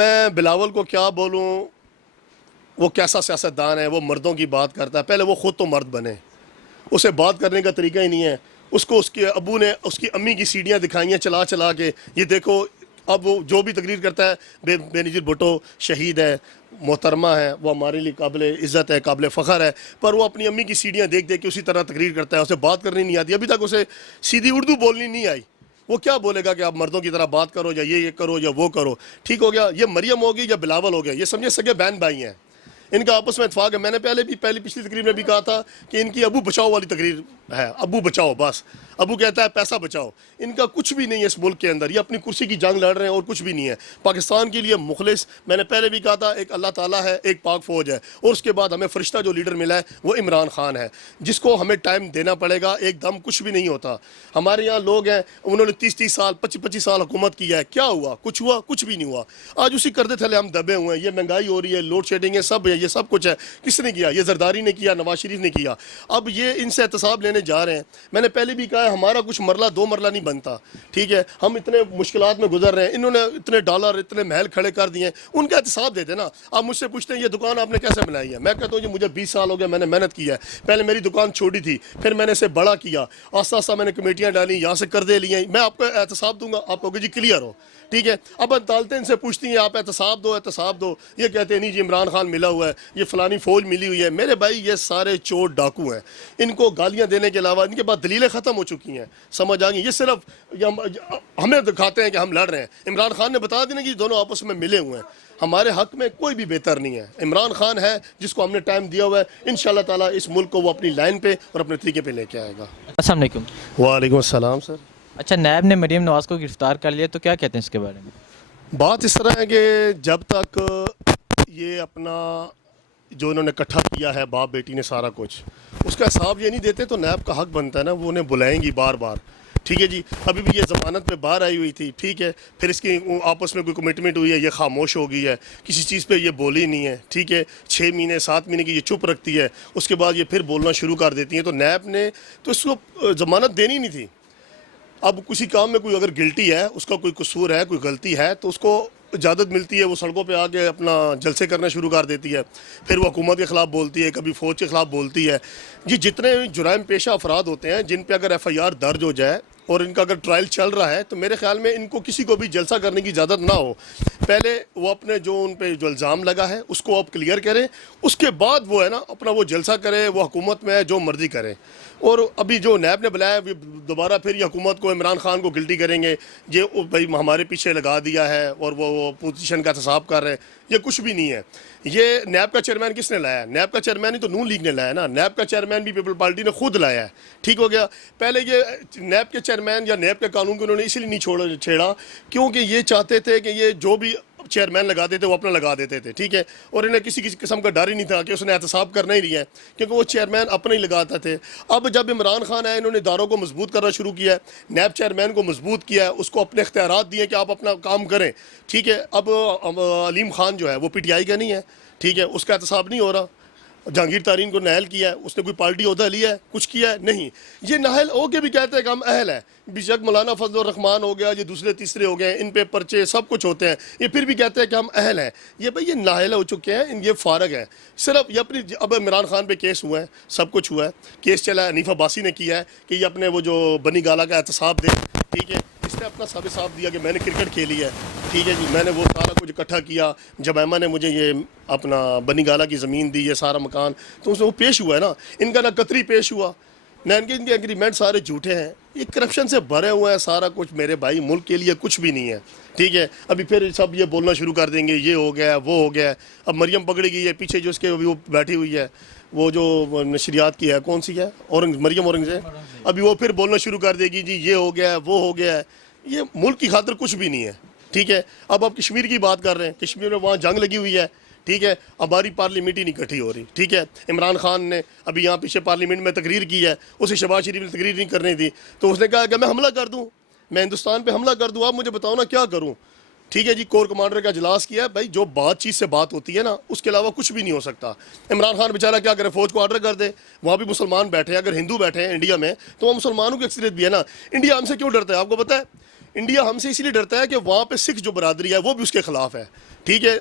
میں بلاول کو کیا بولوں، وہ کیسا سیاستدان ہے، وہ مردوں کی بات کرتا ہے. پہلے وہ خود تو مرد بنے، اسے بات کرنے کا طریقہ ہی نہیں ہے. اس کو اس کے ابو نے اس کی امی کی سیڑھیاں دکھائی ہیں چلا چلا کے. یہ دیکھو اب وہ جو بھی تقریر کرتا ہے، بے نظیر بھٹو شہید ہے، محترمہ ہے، وہ ہمارے لیے قابل عزت ہے، قابل فخر ہے، پر وہ اپنی امی کی سیڑھیاں دیکھ دیکھ کے اسی طرح تقریر کرتا ہے. اسے بات کرنی نہیں آتی، ابھی تک اسے سیدھی اردو بولنی نہیں آئی. وہ کیا بولے گا کہ آپ مردوں کی طرح بات کرو یا یہ کرو یا وہ کرو. ٹھیک ہو گیا، یہ مریم ہوگی یا بلاول ہو گیا، یہ سمجھے سگے بہن بھائی ہیں، ان کا آپس میں اتفاق ہے. میں نے پچھلی تقریر میں بھی کہا تھا کہ ان کی ابو بچاؤ والی تقریر ہے، ابو بچاؤ، بس ابو کہتا ہے پیسہ بچاؤ. ان کا کچھ بھی نہیں ہے اس ملک کے اندر، یہ اپنی کرسی کی جنگ لڑ رہے ہیں اور کچھ بھی نہیں ہے. پاکستان کے لیے مخلص، میں نے پہلے بھی کہا تھا، ایک اللہ تعالیٰ ہے، ایک پاک فوج ہے، اور اس کے بعد ہمیں فرشتہ جو لیڈر ملا ہے وہ عمران خان ہے، جس کو ہمیں ٹائم دینا پڑے گا. ایک دم کچھ بھی نہیں ہوتا. ہمارے یہاں لوگ ہیں، انہوں نے 30 سال 25 سال حکومت کی ہے، کیا ہوا؟ کچھ ہوا؟ کچھ بھی نہیں ہوا. آج اسی کردے تھلے ہم دبے ہوئے ہیں. یہ مہنگائی ہو رہی ہے، لوڈ شیڈنگ ہے، سب ہے، یہ سب کچھ ہے. کس نے کیا؟ یہ زرداری نے کیا، نواز شریف نے کیا. اب یہ ان سے احتساب لینے جا رہے ہیں. میں نے پہلے بھی کہا ہے، ہمارا کچھ مرلہ دو مرلہ نہیں بنتا. ٹھیک ہے، ہم اتنے مشکلات میں گزر رہے ہیں، انہوں نے اتنے ڈالر اتنے محل کھڑے کر دیے ہیں، ان کا احتساب دے دینا. آپ مجھ سے پوچھتے ہیں یہ دکان آپ نے کیسے بنائی ہے، میں کہتا ہوں جی مجھے 20 سال ہو گئے، میں نے محنت کی ہے. پہلے میری دکان چھوٹی تھی، پھر میں نے اسے بڑا کیا، آہستہ آہستہ میں نے کمیٹیاں ڈالی، یہاں سے قرضے لیے. میں آپ کو احتساب دوں گا، آپ کہو گے جی کلیئر ہو. ٹھیک ہے، اب عدالتیں ان سے پوچھتی ہیں آپ احتساب دو احتساب دو، یہ کہتے ہیں نہیں جی عمران خان ملا ہوا ہے، یہ فلانی فوج ملی ہوئی ہے. میرے بھائی یہ سارے چور ڈاکو ہیں، ان کو گالیاں دینے کے علاوہ ان کے پاس دلیلیں ختم ہو چکی ہیں. سمجھ آ گئی؟ یہ صرف ہمیں دکھاتے ہیں کہ ہم لڑ رہے ہیں. عمران خان نے بتا دینا کہ دونوں آپس میں ملے ہوئے ہیں. ہمارے حق میں کوئی بھی بہتر نہیں ہے. عمران خان ہے جس کو ہم نے ٹائم دیا ہوا ہے. انشاءاللہ تعالیٰ اس ملک کو وہ اپنی لائن پہ اور اپنے طریقے پہ لے کے آئے گا. السلام علیکم. وعلیکم السلام سر. اچھا، نیب نے مریم نواز کو گرفتار کر لیا، تو کیا کہتے ہیں اس کے بارے میں؟ بات اس طرح ہے کہ جب تک یہ اپنا جو انہوں نے اکٹھا کیا ہے باپ بیٹی نے سارا کچھ، اس کا حساب یہ نہیں دیتے تو نیب کا حق بنتا ہے نا، وہ انہیں بلائیں گی بار بار. ٹھیک ہے جی، ابھی بھی یہ ضمانت پہ باہر آئی ہوئی تھی. ٹھیک ہے، پھر اس کی آپس میں کوئی کمٹمنٹ ہوئی ہے، یہ خاموش ہو گئی ہے، کسی چیز پہ یہ بولی نہیں ہے. ٹھیک ہے، 6 مہینے 7 مہینے کی یہ چپ رکھتی ہے، اس کے بعد یہ پھر بولنا شروع کر دیتی ہیں. تو نیب نے تو اس کو ضمانت دینی نہیں تھی. اب کسی کام میں کوئی اگر گلٹی ہے، اس کا کوئی قصور ہے، کوئی غلطی ہے، تو اس کو اجازت ملتی ہے، وہ سڑکوں پہ آ کے اپنا جلسے کرنا شروع کر دیتی ہے. پھر وہ حکومت کے خلاف بولتی ہے، کبھی فوج کے خلاف بولتی ہے. جی جتنے جرائم پیشہ افراد ہوتے ہیں جن پہ اگر ایف آئی آر درج ہو جائے اور ان کا اگر ٹرائل چل رہا ہے، تو میرے خیال میں ان کو کسی کو بھی جلسہ کرنے کی اجازت نہ ہو. پہلے وہ اپنے جو ان پہ جو الزام لگا ہے اس کو اب کلیئر کریں، اس کے بعد وہ ہے نا اپنا وہ جلسہ کرے، وہ حکومت میں جو مرضی کرے. اور ابھی جو نیب نے بلایا دوبارہ پھر یہ حکومت کو عمران خان کو گلٹی کریں گے، یہ بھائی ہمارے پیچھے لگا دیا ہے اور وہ پوزیشن کا احتساب کر رہے ہیں. یہ کچھ بھی نہیں ہے. یہ نیب کا چیئرمین کس نے لایا ہے؟ نیب کا چیئرمین ہی تو نون لیگ نے لایا نا. نیب کا چیئرمین بھی پیپل پارٹی نے خود لایا ہے. ٹھیک ہو گیا. پہلے یہ نیب کے چیئرمین یا نیب کے قانون کو انہوں نے اس لیے نہیں چھیڑا کیونکہ یہ چاہتے تھے کہ یہ جو بھی چیئرمین لگا دیتے وہ اپنا لگا دیتے تھے. ٹھیک ہے، اور انہیں کسی قسم کا ڈر ہی نہیں تھا کہ اس نے احتساب کرنا ہی نہیں ہے، کیونکہ وہ چیئرمین اپنے ہی لگاتے تھے. اب جب عمران خان آئے، انہوں نے اداروں کو مضبوط کرنا شروع کیا ہے، نیب چیئرمین کو مضبوط کیا ہے، اس کو اپنے اختیارات دیے کہ آپ اپنا کام کریں. ٹھیک ہے، اب علیم خان جو ہے وہ پی ٹی آئی کا نہیں ہے. ٹھیک ہے، اس کا احتساب نہیں ہو رہا. جہانگیر تارین کو نااہل کیا ہے، اس نے کوئی پارٹی عہدہ لیا ہے، کچھ کیا ہے نہیں. یہ نااہل ہو کے بھی کہتے ہیں کہ ہم اہل ہیں. بیشک مولانا فضل الرحمان ہو گیا، یہ دوسرے تیسرے ہو گئے، ان پہ پرچے سب کچھ ہوتے ہیں، یہ پھر بھی کہتے ہیں کہ ہم اہل ہیں. یہ بھائی یہ نااہل ہو چکے ہیں، یہ فارغ ہیں. صرف یہ اپنی اب عمران خان پہ کیس ہوا ہے، سب کچھ ہوا ہے، کیس چلا ہے، حنیف عباسی نے کیا ہے کہ یہ اپنے وہ جو بنی گالا کا احتساب دے. ٹھیک ہے، اس نے اپنا ثابت صاف دیا کہ میں نے کرکٹ کھیلی ہے. ٹھیک ہے جی، میں نے وہ سارا کچھ اکٹھا کیا. جب ایما نے مجھے یہ اپنا بنی گالا کی زمین دی، یہ سارا مکان، تو اس میں وہ پیش ہوا ہے نا. ان کا نہ قطری پیش ہوا، نہ ان کے ایگریمنٹ سارے جھوٹے ہیں. یہ کرپشن سے بھرے ہوئے ہیں سارا کچھ. میرے بھائی ملک کے لیے کچھ بھی نہیں ہے. ٹھیک ہے، ابھی پھر سب یہ بولنا شروع کر دیں گے یہ ہو گیا وہ ہو گیا. اب مریم پکڑی گئی ہے پیچھے، جو اس کے ابھی وہ بیٹھی ہوئی ہے، وہ جو نشریات کی ہے، کون سی ہے، مریم اورنگزیب، ابھی وہ پھر بولنا شروع کر دے گی جی یہ ہو گیا ہے وہ ہو گیا ہے. یہ ملک کی خاطر کچھ بھی نہیں ہے. ٹھیک ہے، اب آپ کشمیر کی بات کر رہے ہیں، کشمیر میں وہاں جنگ لگی ہوئی ہے. ٹھیک ہے، ہماری پارلیمنٹ ہی نہیں اکٹھی ہو رہی. ٹھیک ہے، عمران خان نے ابھی یہاں پیچھے پارلیمنٹ میں تقریر کی ہے، اسے شہباز شریف نے تقریر نہیں کرنی تھی، تو اس نے کہا کہ میں حملہ کر دوں، میں ہندوستان پہ حملہ کر دوں، آپ مجھے بتاؤ نا کیا کروں. ٹھیک ہے جی، کور کمانڈر کا اجلاس کیا ہے. بھائی جو بات چیت سے بات ہوتی ہے نا، اس کے علاوہ کچھ بھی نہیں ہو سکتا. عمران خان بیچارہ کیا کرے، فوج کو آرڈر کر دے. وہاں بھی مسلمان بیٹھے ہیں، اگر ہندو بیٹھے ہیں انڈیا میں تو وہ مسلمانوں کی اکثریت بھی ہے نا. انڈیا ہم سے کیوں ڈرتا ہے آپ کو پتہ ہے؟ انڈیا ہم سے اسی لیے ڈرتا ہے کہ وہاں پہ سکھ جو برادری ہے وہ بھی اس کے خلاف ہے. ٹھیک ہے،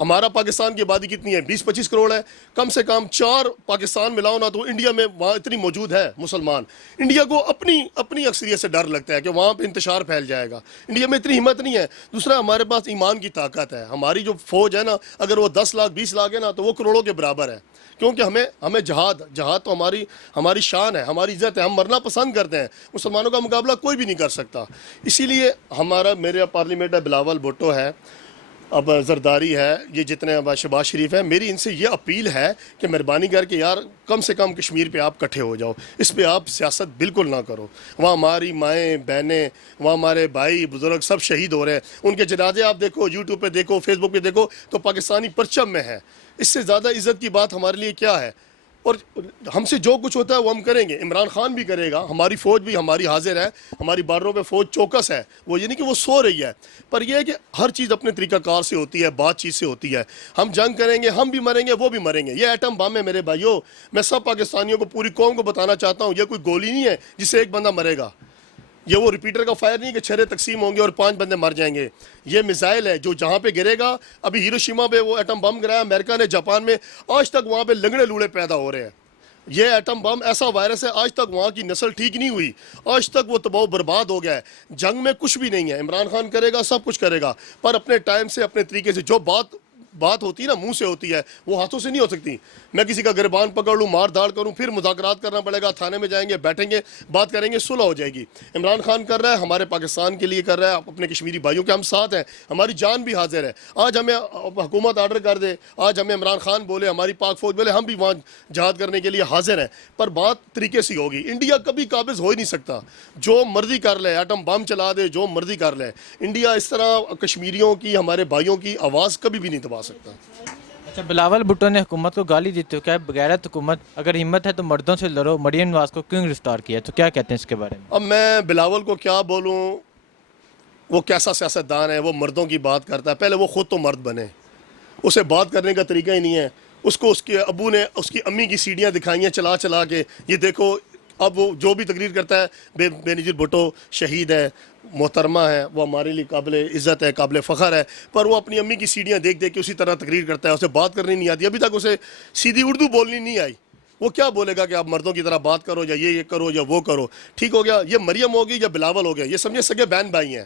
ہمارا پاکستان کی آبادی کتنی ہے؟ 20-25 کروڑ ہے، کم سے کم 4 پاکستان ملاؤ نا تو انڈیا میں وہاں اتنی موجود ہے مسلمان. انڈیا کو اپنی اکثریت سے ڈر لگتا ہے کہ وہاں پہ انتشار پھیل جائے گا. انڈیا میں اتنی ہمت نہیں ہے. دوسرا ہمارے پاس ایمان کی طاقت ہے. ہماری جو فوج ہے نا، اگر وہ 10 لاکھ 20 لاکھ ہے نا تو وہ کروڑوں کے برابر ہے. کیونکہ ہمیں جہاد تو ہماری شان ہے، ہماری عزت ہے. ہم مرنا پسند کرتے ہیں. مسلمانوں کا مقابلہ کوئی بھی نہیں کر سکتا. اسی لیے میرے پارلیمنٹ ہے بلاول بھٹو ہے، اب زرداری ہے، یہ جتنے اب شہباز شریف ہیں، میری ان سے یہ اپیل ہے کہ مہربانی کر کے یار کم سے کم کشمیر پہ آپ اکٹھے ہو جاؤ. اس پہ آپ سیاست بالکل نہ کرو. وہاں ہماری مائیں بہنیں، وہاں ہمارے بھائی بزرگ سب شہید ہو رہے ہیں. ان کے جنازے آپ دیکھو، یوٹیوب پہ دیکھو، فیس بک پہ دیکھو تو پاکستانی پرچم میں ہے. اس سے زیادہ عزت کی بات ہمارے لیے کیا ہے؟ اور ہم سے جو کچھ ہوتا ہے وہ ہم کریں گے. عمران خان بھی کرے گا. ہماری فوج بھی ہماری حاضر ہے. ہماری بارڈروں پہ فوج چوکس ہے. وہ یہ نہیں کہ وہ سو رہی ہے، پر یہ ہے کہ ہر چیز اپنے طریقہ کار سے ہوتی ہے، بات چیت سے ہوتی ہے. ہم جنگ کریں گے، ہم بھی مریں گے، وہ بھی مریں گے. یہ ایٹم بم ہے میرے بھائیوں. میں سب پاکستانیوں کو، پوری قوم کو بتانا چاہتا ہوں، یہ کوئی گولی نہیں ہے جس سے ایک بندہ مرے گا. یہ وہ ریپیٹر کا فائر نہیں کہ 6 تقسیم ہوں گے اور 5 بندے مر جائیں گے. یہ میزائل ہے جو جہاں پہ گرے گا. ابھی ہیروشیما پہ وہ ایٹم بم گرایا امریکہ نے، جاپان میں، آج تک وہاں پہ لنگڑے لوڑے پیدا ہو رہے ہیں. یہ ایٹم بم ایسا وائرس ہے، آج تک وہاں کی نسل ٹھیک نہیں ہوئی. آج تک وہ تباہ و برباد ہو گیا ہے. جنگ میں کچھ بھی نہیں ہے. عمران خان کرے گا، سب کچھ کرے گا، پر اپنے ٹائم سے، اپنے طریقے سے. جو بات ہوتی ہے نا، منہ سے ہوتی ہے، وہ ہاتھوں سے نہیں ہو سکتی. میں کسی کا گربان پکڑ لوں، مار داڑ کروں، پھر مذاکرات کرنا پڑے گا. تھانے میں جائیں گے، بیٹھیں گے، بات کریں گے، صلح ہو جائے گی. عمران خان کر رہا ہے، ہمارے پاکستان کے لیے کر رہا ہے، اپنے کشمیری بھائیوں کے ہم ساتھ ہیں. ہماری جان بھی حاضر ہے. آج ہمیں حکومت آرڈر کر دے، آج ہمیں عمران خان بولے، ہماری پاک فوج بولے، ہم بھی وہاں جہاد کرنے کے لیے حاضر ہیں. پر بات طریقے سے ہوگی. انڈیا کبھی قابض ہو ہی نہیں سکتا. جو مرضی کر لے، ایٹم بم چلا دے، جو مرضی کر لے، انڈیا اس طرح کشمیریوں کی، ہمارے بھائیوں کی آواز کبھی بھی نہیں دبا سکتا. اچھا، بلاول بھٹو نے حکومت کو گالی دیتے ہوئے کہا ہے بغیرت حکومت، اگر ہمت ہے تو مردوں سے لڑو، مریم نواز کو کیوں گرفتار کیا؟ تو کیا کہتے ہیں اس کے بارے میں؟ اب میں بلاول کو کیا بولوں؟ وہ کیسا سیاستدان ہے؟ وہ مردوں کی بات کرتا ہے. پہلے وہ خود تو مرد بنے. اسے بات کرنے کا طریقہ ہی نہیں ہے. اس کو اس کے ابو نے اس کی امی کی سیڑھیاں دکھائی ہیں چلا چلا کے. یہ دیکھو، اب وہ جو بھی تقریر کرتا ہے، بے نظیر بھٹو شہید ہے، محترمہ ہے، وہ ہمارے لیے قابل عزت ہے، قابل فخر ہے. پر وہ اپنی امی کی سیڑھیاں دیکھ دیکھ کے اسی طرح تقریر کرتا ہے. اسے بات کرنی نہیں آتی. ابھی تک اسے سیدھی اردو بولنی نہیں آئی. وہ کیا بولے گا کہ آپ مردوں کی طرح بات کرو، یا یہ کرو یا وہ کرو؟ ٹھیک ہو گیا. یہ مریم ہوگی یا بلاول ہو گیا، یہ سمجھے سگے بہن بھائی ہیں.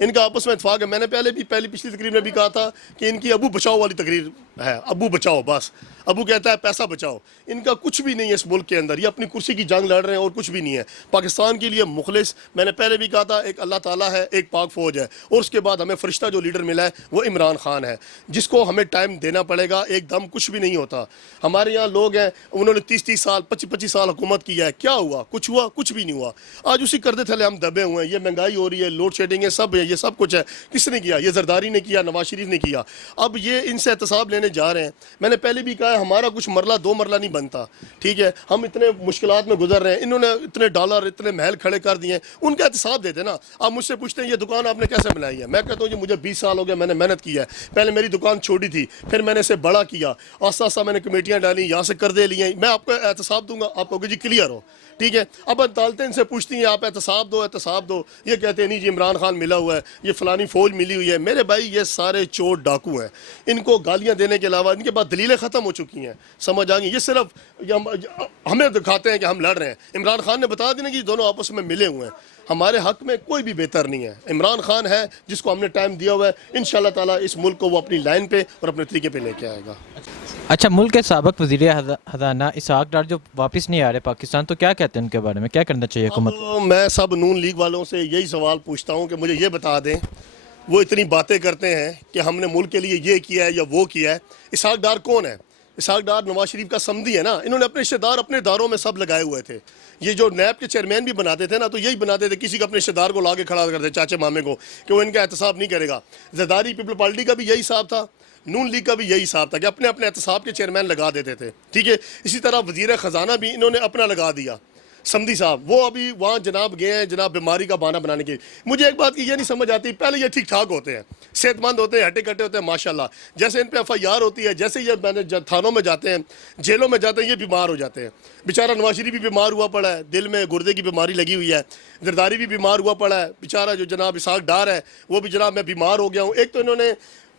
ان کا آپس میں اتفاق ہے. میں نے پچھلی تقریر میں بھی کہا تھا کہ ان کی ابو بچاؤ والی تقریر ہے. ابو بچاؤ، بس ابو کہتا ہے پیسہ بچاؤ. ان کا کچھ بھی نہیں ہے اس ملک کے اندر. یہ اپنی کرسی کی جنگ لڑ رہے ہیں اور کچھ بھی نہیں ہے. پاکستان کے لیے مخلص، میں نے پہلے بھی کہا تھا، ایک اللہ تعالیٰ ہے، ایک پاک فوج ہے، اور اس کے بعد ہمیں فرشتہ جو لیڈر ملا ہے وہ عمران خان ہے، جس کو ہمیں ٹائم دینا پڑے گا. ایک دم کچھ بھی نہیں ہوتا. ہمارے یہاں لوگ ہیں، انہوں نے 30 سال 25 سال حکومت کیا ہے. کیا ہوا؟ کچھ ہوا؟ کچھ بھی نہیں ہوا. آج اسی کردے تھلے ہم دبے ہوئے ہیں. یہ مہنگائی ہو رہی ہے، لوڈ شیڈنگ ہے، سب ہے، یہ سب کچھ ہے. کس نے کیا؟ یہ زرداری نے کیا، نواز شریف نے کیا. اب یہ ان سے احتساب لینے جا رہے ہیں. میں نے پہلے بھی کہا ہے، ہمارا کچھ مرلہ 2 مرلہ نہیں بنتا. ٹھیک ہے، ہم اتنے مشکلات میں گزر رہے ہیں. انہوں نے اتنے ڈالر، اتنے محل کھڑے کر دیے ہیں. ان کا احتساب دیتے نا. آپ مجھ سے پوچھتے ہیں یہ دکان آپ نے کیسے بنائی ہے؟ میں کہتا ہوں جی مجھے 20 سال ہو گئے، میں نے محنت کی ہے. پہلے میری دکان چھوٹی تھی، پھر میں نے اسے بڑا کیا، آہستہ آہستہ میں نے کمیٹیاں ڈالی، یہاں سے قرضے لیے. میں آپ کو احتساب دوں گا، آپ کہو گے جی کلیئر ہو. ٹھیک ہے. اب عدالتیں ان سے پوچھتی ہیں آپ احتساب دو، احتساب دو. یہ کہتے ہیں نہیں جی عمران خان ملا ہوا ہے، یہ فلانی فوج ملی ہوئی ہے. میرے بھائی یہ سارے چور ڈاکو ہیں. ان کو گالیاں دینے کے علاوہ ان کے پاس دلیلیں ختم ہو چکی ہیں. سمجھ آ گئی؟ یہ صرف ہمیں دکھاتے ہیں کہ ہم لڑ رہے ہیں. عمران خان نے بتا دینا کہ دونوں آپس میں ملے ہوئے ہیں. ہمارے حق میں کوئی بھی بہتر نہیں ہے. عمران خان ہے جس کو ہم نے ٹائم دیا ہوا ہے. انشاءاللہ تعالیٰ اس ملک کو وہ اپنی لائن پہ اور اپنے طریقے پہ لے کے آئے گا. اچھا، ملک کے سابق وزیر خزانہ اسحاق ڈار جو واپس نہیں آ رہے پاکستان، تو کیا کہتے ہیں ان کے بارے میں؟ کیا کرنا چاہیے حکومت کو؟ اب میں سب نون لیگ والوں سے یہی سوال پوچھتا ہوں کہ مجھے یہ بتا دیں، وہ اتنی باتیں کرتے ہیں کہ ہم نے ملک کے لیے یہ کیا ہے یا وہ کیا ہے. اسحاق ڈار کون ہے؟ اسحاق ڈار نواز شریف کا سمدھی ہے نا. انہوں نے اپنے رشتہ دار اپنے داروں میں سب لگائے ہوئے تھے. یہ جو نیب کے چیئرمین بھی بناتے تھے نا، تو یہی بناتے تھے، کسی کا اپنے رشتہ دار کو لا کے کھڑا کرتے، چاچے مامے کو، کہ وہ ان کا احتساب نہیں کرے گا. زرداری پیپل پارٹی کا بھی یہی حساب تھا، نون لیگ کا بھی یہی حساب تھا کہ اپنے اپنے احتساب کے چیئرمین لگا دیتے تھے. ٹھیک ہے. اسی طرح وزیر خزانہ بھی انہوں نے اپنا لگا دیا، سمدھی صاحب. وہ ابھی وہاں جناب گئے ہیں جناب بیماری کا بہانہ بنانے کے. مجھے ایک بات کی یہ نہیں سمجھ آتی، پہلے یہ ٹھیک ٹھاک ہوتے ہیں، صحت مند ہوتے ہیں، ہٹے کٹے ہوتے ہیں ماشاءاللہ. جیسے ان پہ FIR ہوتی ہے، جیسے یہ تھانوں میں جاتے ہیں، جیلوں میں جاتے ہیں، یہ بیمار ہو جاتے ہیں. بیچارہ نواز شریف بھی بیمار ہوا پڑا ہے، دل میں گردے کی بیماری لگی ہوئی ہے. زرداری بھی بیمار ہوا پڑا ہے. بیچارہ جو جناب اسحاق ڈار ہے وہ بھی جناب میں بیمار ہو گیا ہوں. ایک تو انہوں نے